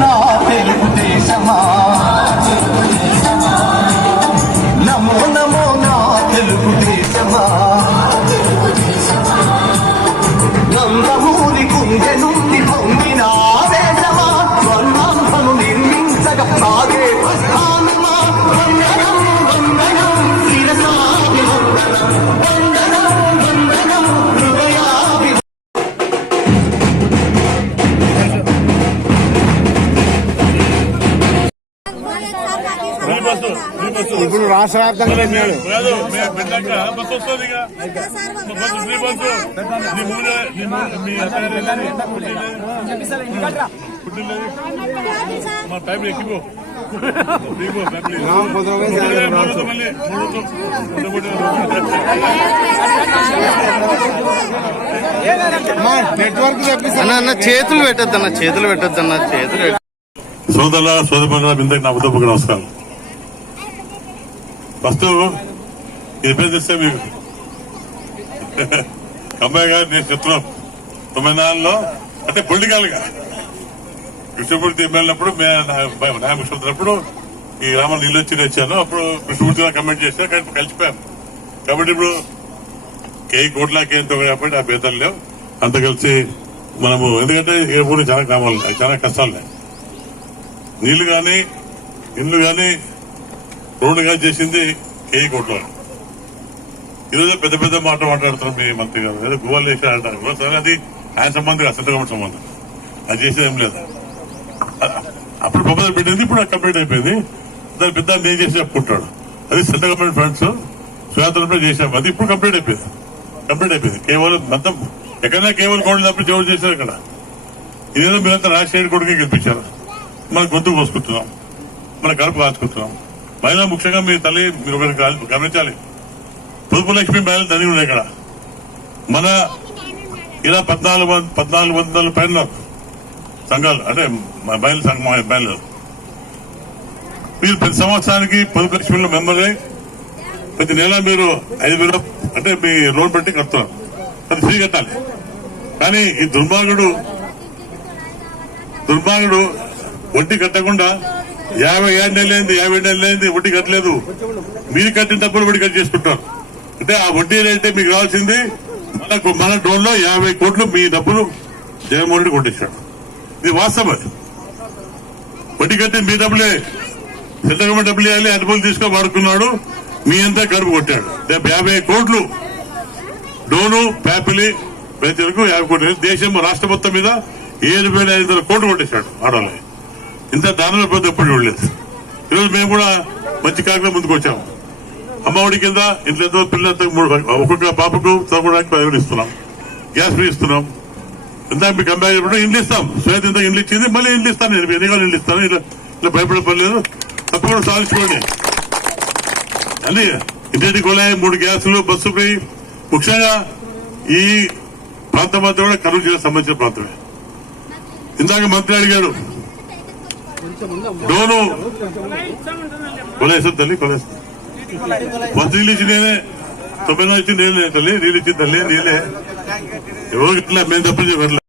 నా తెలుగుదేశమా, నమో నమో నా తెలుగుదేశమా, నందమూరి గుండె నుండి పొందిన ఆవేశమా, స్వర్ణాంధను నిర్మించగ సాగే ప్రస్థానమా, వందనం వందనం శిరసాది వందనం వందనం హృదయాభి. ఇప్పుడు రాష్ట్ర వ్యాప్తంగా మా టైం ఎక్కిపో నెట్వర్క్ అన్న చేతులు పెట్టొద్దన్న చేతులు సోదరుల సోదరుల బిందకి నా ఉదయపు నమస్కారం. ఫస్ట్ ఇది పేరు తెస్తే మీకు అమ్మాయి గారు నేను చెప్తున్నాం 94లో అంటే పొలిటికల్ గా కృష్ణమూర్తి ఎమ్మెల్యేనప్పుడు న్యాయముఖ్యమంత్రినప్పుడు ఈ రామన్ నీళ్ళు వచ్చాను. అప్పుడు కృష్ణమూర్తి గారు కమెంట్ చేశారు, కలిసిపోయాను. కాబట్టి ఇప్పుడు కోట్లాకి ఎంతో కాబట్టి ఆ భేదాలు లేవు. అంత కలిసి మనము ఎందుకంటే ఏ ఊరు చాలా గ్రామాలు ఉన్నాయి, చాలా కష్టాలు ఉన్నాయి. నీళ్లు గాని ఇండ్లు గాని రోడ్డు గాని చేసింది కోట్లో. ఈరోజు పెద్ద పెద్ద మాట మాట్లాడుతున్నాం మీ మంత్రి గారు, ఏదో గోవాలు చేశారంటారు. సరే అది ఆయన సంబంధం కాదు, సెంట్రల్ గవర్నమెంట్ సంబంధం. అది చేసేది ఏం లేదు. అప్పుడు ప్రపోజల్ పెట్టింది, ఇప్పుడు కంప్లీట్ అయిపోయింది. దాని పెద్ద నేను చేసి చెప్పుకుంటాడు. అది సెంట్రల్ గవర్నమెంట్ ఫండ్స్ స్వాతంత్రం చేశాము, అది ఇప్పుడు కంప్లీట్ అయిపోయింది. కేవలం మొత్తం ఎక్కడైనా కేవలం కోట్లు తప్పి ఎవరు చేశారు ఇక్కడ. ఇదేదో మీరంతా రాజశేఖర్ కొడుకే గెలిపించారు. మన గొంతు పోసుకుంటున్నాం, మన కడుపు కాచుకుంటున్నాం. మహిళా ముఖ్యంగా మీ తల్లి మీరు గమనించాలి. పొదుపు లక్ష్మి మహిళలు ధనికులు ఉన్నాయి ఇక్కడ. మన ఇలా 1400 పైన సంఘాలు అంటే మహిళలు. మీరు ప్రతి సంవత్సరానికి పొదుపు లక్ష్మిలో మెంబర్ అయి ప్రతి నెల మీరు 5,000 అంటే మీ లోన్ పెట్టి కడుతున్నారు. అది ఫ్రీ కట్టాలి. కానీ ఈ దుర్మార్గుడు వడ్డీ కట్టకుండా 57 నెలలైంది వడ్డీ కట్టలేదు. మీరు కట్టిన డబ్బులు వడ్డీ కట్ చేసుకుంటారు. అంటే ఆ వడ్డీ అయితే మీకు రావాల్సింది మన డోన్ లో 50 కోట్లు మీ డబ్బులు జగన్మోహన్ రెడ్డి కొట్టేశాడు. ఇది వాస్తవం. వడ్డీ కట్టింది మీ డబ్బులే, సెంట్రల్ గవర్నమెంట్ డబ్బులు వేయాలి. డబ్బులు తీసుకొని వాడుకున్నాడు, మీ అంతా కడుపు కొట్టాడు. 50 కోట్లు డోను ప్యాపిలి రైతులకు 50 కోట్లు. దేశం రాష్ట్ర మొత్తం మీద 7,500 కోట్లు కొట్టేశాడు ఆడవాళ్ళు. ఇంత దారుణ పెద్ద ఎప్పుడు చూడలేదు. ఈరోజు మేము కూడా మంచి కార్యక్రమం ముందుకు వచ్చాము. అమ్మఒడి కింద ఇంట్లో పిల్లలతో ఒక్కొక్క పాపకు చదువుకోవడానికి 10,000 ఇస్తున్నాం. గ్యాస్ ఫ్రీ ఇస్తున్నాం. ఇందాక మీకు కంపేర్ చేయడం ఇండ్లు ఇస్తాం. స్వేత ఇంత ఇండ్లు ఇచ్చింది, మళ్ళీ ఇండ్లు ఇస్తాను. నేను ఎన్ని కాలం ఇండ్లు ఇస్తాను. ఇలా భయపడే పని లేదు. తప్పకుండా సాధించుకోండి. అన్ని ఇంటింటి కొలాయి 3 గ్యాసులు, బస్సు ఫ్రీ. ముఖ్యంగా ఈ ప్రాంతం అంతా కూడా కర్నూలు జిల్లాకు సంబంధించిన ప్రాంతమే. ఇందాక మంత్రి అడిగాడు డోను కొలేసు తల్లి ఫస్ట్ నీళ్ళు ఇచ్చి నేనే 9 ఇచ్చి నేనే తల్లి నీళ్ళు ఇచ్చింది తల్లి నీళ్ళే ఎవరికి మేము తప్పని చెప్పట్లే.